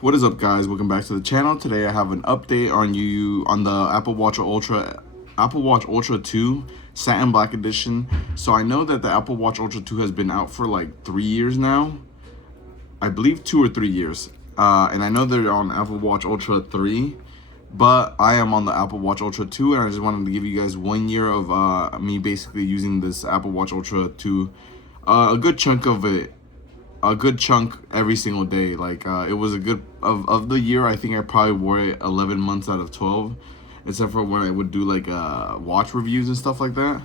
What is up, guys? Welcome back to the channel. Today I have an update on the Apple Watch Ultra 2 Satin Black Edition. So I know that the Apple Watch Ultra 2 has been out for like 3 years now. I believe 2 or 3 years. And I know they're on Apple Watch Ultra 3, but I am on the Apple Watch Ultra 2, and I just wanted to give you guys 1 year of me basically using this Apple Watch Ultra 2. A good chunk of it. A good chunk every single day. Like it was a good of the year. I think I probably wore it 11 months out of 12, except for when I would do like watch reviews and stuff like that.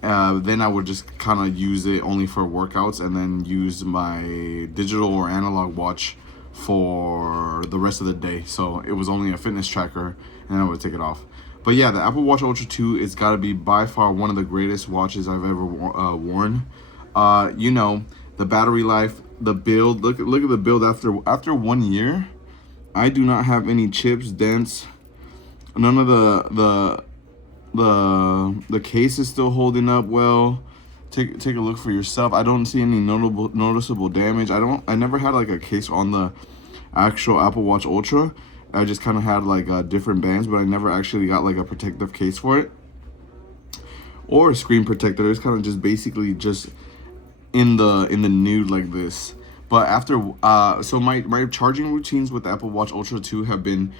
Then I would just kind of use it only for workouts, and then use my digital or analog watch for the rest of the day. So it was only a fitness tracker, and I would take it off. But yeah, the Apple Watch Ultra 2, it's got to be by far one of the greatest watches I've ever worn. You know, the battery life, the build. Look at the build after 1 year. I do not have any chips, dents. None of the case is still holding up well. Take a look for yourself. I don't see any noticeable damage. I never had like a case on the actual Apple Watch Ultra. I just kind of had like different bands, but I never actually got like a protective case for it or a screen protector. It's kind of just basically just in the nude like this. But after so my charging routines with the Apple Watch Ultra 2 have been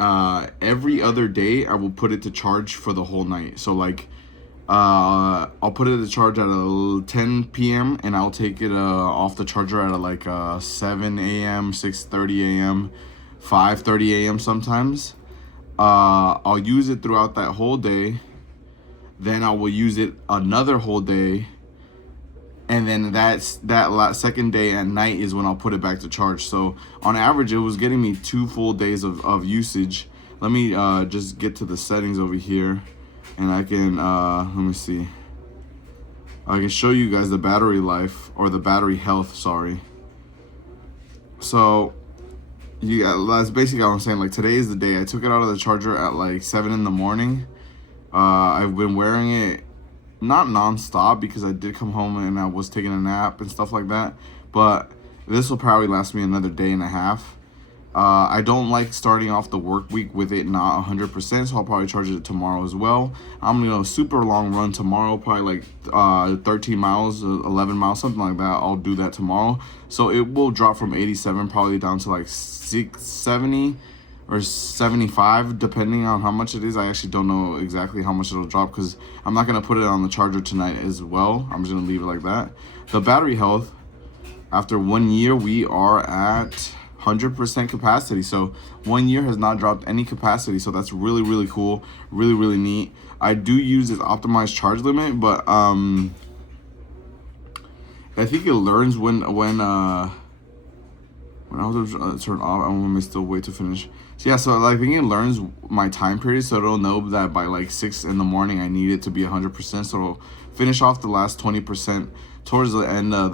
every other day I will put it to charge for the whole night. So like I'll put it to charge at 10 p.m. and I'll take it off the charger at like 7 a.m., 6:30 a.m., 5:30 a.m. sometimes. I'll use it throughout that whole day. Then I will use it another whole day. And then that second day at night is when I'll put it back to charge. So on average, it was getting me 2 full days of usage. Let me just get to the settings over here, and I can let me see. I can show you guys the battery life, or the battery health. Sorry. So yeah, that's basically what I'm saying. Like, today is the day. I took it out of the charger at like 7 in the morning. I've been wearing it not non-stop because I did come home and I was taking a nap and stuff like that, but this will probably last me another day and a half. I don't like starting off the work week with it not 100%, so I'll probably charge it tomorrow as well. I'm gonna a super long run tomorrow, probably like 13 miles, 11 miles, something like that. I'll do that tomorrow, so it will drop from 87 probably down to like 670 or 75, depending on how much it is. I actually don't know exactly how much it'll drop because I'm not going to put it on the charger tonight as well. I'm just going to leave it like that. The battery health, after 1 year, we are at 100% capacity. So 1 year has not dropped any capacity. So that's really, really cool. Really, really neat. I do use this optimized charge limit, but I think it learns when I was turn off, I'm gonna still wait to finish. So yeah, so like, I think it learns my time period, so it'll know that by like 6 in the morning I need it to be 100%. So it'll finish off the last 20% towards the end of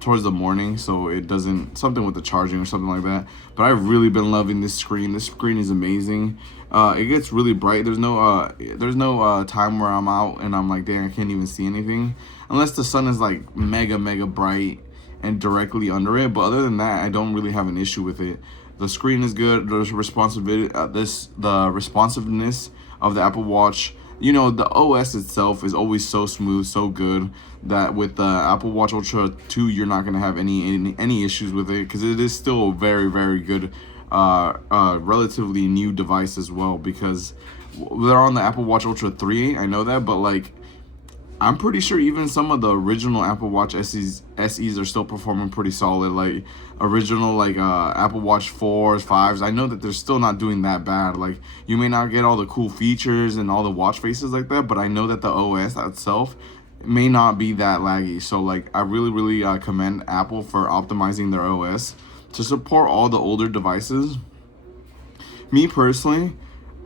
towards the morning, so it doesn't, something with the charging or something like that. But I've really been loving this screen. This screen is amazing. It gets really bright. There's no time where I'm out and I'm like, dang, I can't even see anything unless the sun is like mega bright and directly under it. But other than that, I don't really have an issue with it. The screen is good. There's the responsiveness of the Apple Watch. You know, the OS itself is always so smooth, so good, that with the Apple Watch Ultra 2, you're not gonna have any issues with it, because it is still a very good, relatively new device as well. Because they're on the Apple Watch Ultra 3, I know that, but like, I'm pretty sure even some of the original Apple Watch SEs are still performing pretty solid. Like original like Apple Watch 4s, 5s. I know that they're still not doing that bad. Like, you may not get all the cool features and all the watch faces like that, but I know that the OS itself may not be that laggy. So like, I really commend Apple for optimizing their OS to support all the older devices. Me personally,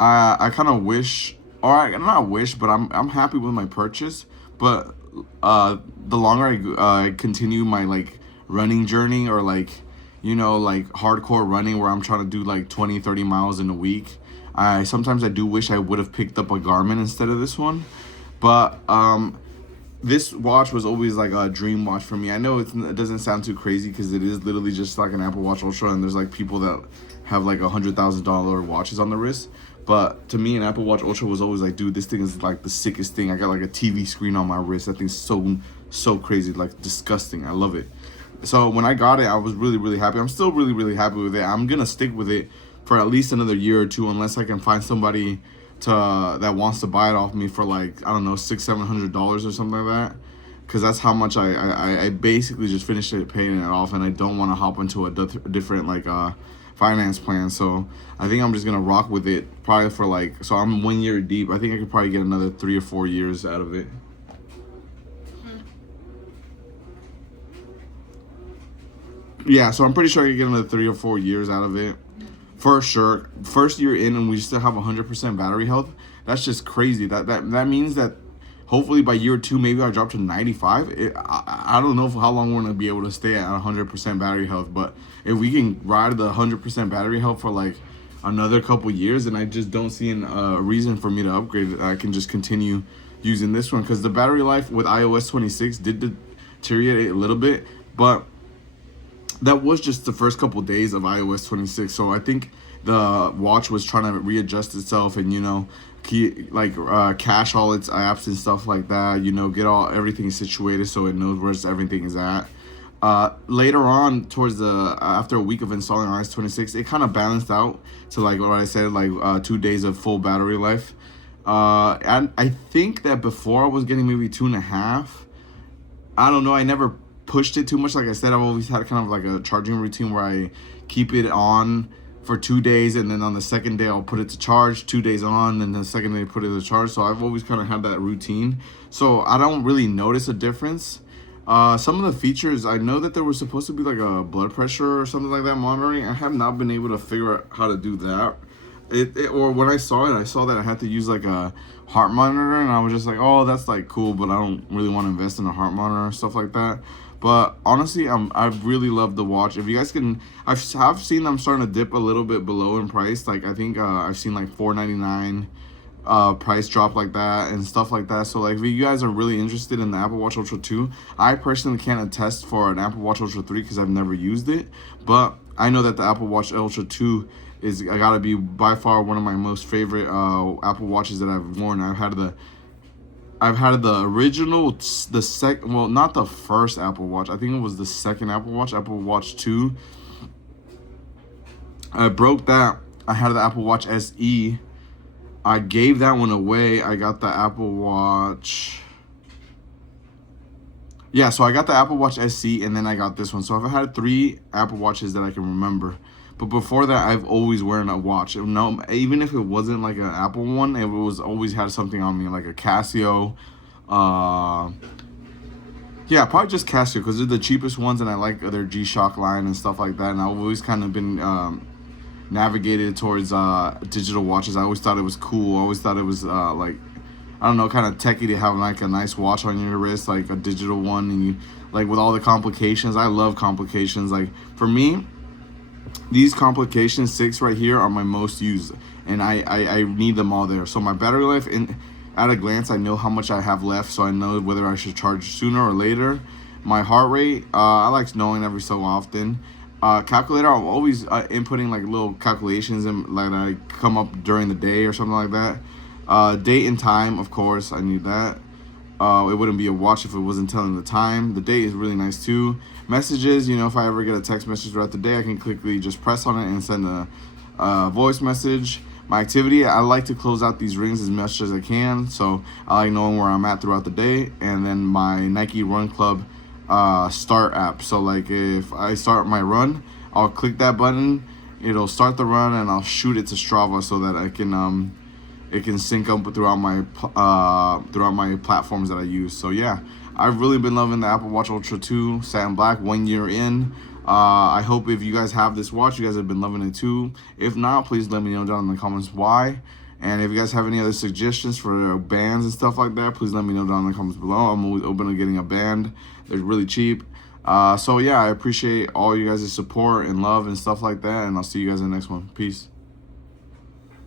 I kind of wish, or not wish, but I'm happy with my purchase. But the longer I continue my like running journey, or like, you know, like hardcore running where I'm trying to do like 20-30 miles in a week, sometimes I do wish I would have picked up a Garmin instead of this one. But this watch was always like a dream watch for me. I know it doesn't sound too crazy because it is literally just like an Apple Watch Ultra, and there's like people that have like $100,000 watches on the wrist. But to me, an Apple Watch Ultra was always like, dude, this thing is like the sickest thing. I got like a TV screen on my wrist. That thing's so crazy, like disgusting. I love it. So when I got it, I was really happy. I'm still really happy with it. I'm gonna stick with it for at least another year or two, unless I can find somebody that wants to buy it off me for like, I don't know, $600-700 or something like that, because that's how much I basically just finished it paying it off, and I don't want to hop into a different like finance plan. So I think I'm just gonna rock with it probably for like, so I'm 1 year deep. I think I could probably get another 3 or 4 years out of it. Yeah, so I'm pretty sure I could get another 3 or 4 years out of it. For sure. First year in and we still have 100% battery health. That's just crazy. That means that hopefully by year 2 maybe I'll drop to 95. I don't know for how long we're going to be able to stay at 100% battery health, but if we can ride the 100% battery health for like another couple years, then I just don't see a reason for me to upgrade it. I can just continue using this one, because the battery life with iOS 26 did deteriorate a little bit, but that was just the first couple days of iOS 26. So I think the watch was trying to readjust itself and, you know, cache all its apps and stuff like that, you know, get everything situated so it knows where everything is at. Later on, towards after a week of installing iOS 26, it kind of balanced out to like what I said, like 2 days of full battery life. And I think that before I was getting maybe 2.5. I don't know, I never pushed it too much. Like I said, I've always had kind of like a charging routine where I keep it on for 2 days, and then on the second day I'll put it to charge. 2 days on, and the second day put it to charge. So I've always kind of had that routine, so I don't really notice a difference. Some of the features, I know that there was supposed to be like a blood pressure or something like that monitoring. I have not been able to figure out how to do that. Or when I saw that I had to use like a heart monitor, and I was just like, oh, that's like cool, but I don't really want to invest in a heart monitor or stuff like that. But honestly, I've really loved the watch. If you guys can, I've seen them starting to dip a little bit below in price. Like I think I've seen like $499 price drop like that and stuff like that. So like if you guys are really interested in the Apple Watch Ultra 2, I personally can't attest for an Apple Watch Ultra 3 because I've never used it, but I know that the Apple Watch Ultra 2 is gotta be by far one of my most favorite Apple Watches that I've worn. I've had the original, the second, well, not the first Apple Watch. I think it was the second Apple Watch 2. I broke that. I had the Apple Watch SE. I gave that one away. I got the Apple Watch. Yeah, so I got the Apple Watch SE, and then I got this one. So I've had 3 Apple Watches that I can remember. But before that, I've always worn a watch. No, even if it wasn't like an Apple one, it was always had something on me, like a Casio. Yeah, probably just Casio, because they're the cheapest ones, and I like their G-Shock line and stuff like that. And I've always kind of been navigated towards digital watches. I always thought it was cool. I always thought it was like, I don't know, kind of techie to have like a nice watch on your wrist, like a digital one, and you like with all the complications. I love complications. Like for me, these complication 6 right here are my most used, and I need them all there. So my battery life, at a glance, I know how much I have left, so I know whether I should charge sooner or later. My heart rate, I like knowing every so often. Calculator, I'm always inputting like little calculations and like I come up during the day or something like that. Date and time, of course, I need that. It wouldn't be a watch if it wasn't telling the time. The date is really nice too. Messages, you know, if I ever get a text message throughout the day, I can quickly just press on it and send a voice message. My activity, I like to close out these rings as much as I can, so I like knowing where I'm at throughout the day. And then my Nike Run Club start app. So like if I start my run, I'll click that button, it'll start the run, and I'll shoot it to Strava so that I can it can sync up throughout my platforms that I use. So yeah, I've really been loving the Apple Watch Ultra 2 Satin Black 1 year in. I hope if you guys have this watch, you guys have been loving it too. If not, please let me know down in the comments why. And if you guys have any other suggestions for bands and stuff like that, please let me know down in the comments below. I'm always open to getting a band. They're really cheap. So yeah, I appreciate all you guys' support and love and stuff like that. And I'll see you guys in the next one. Peace.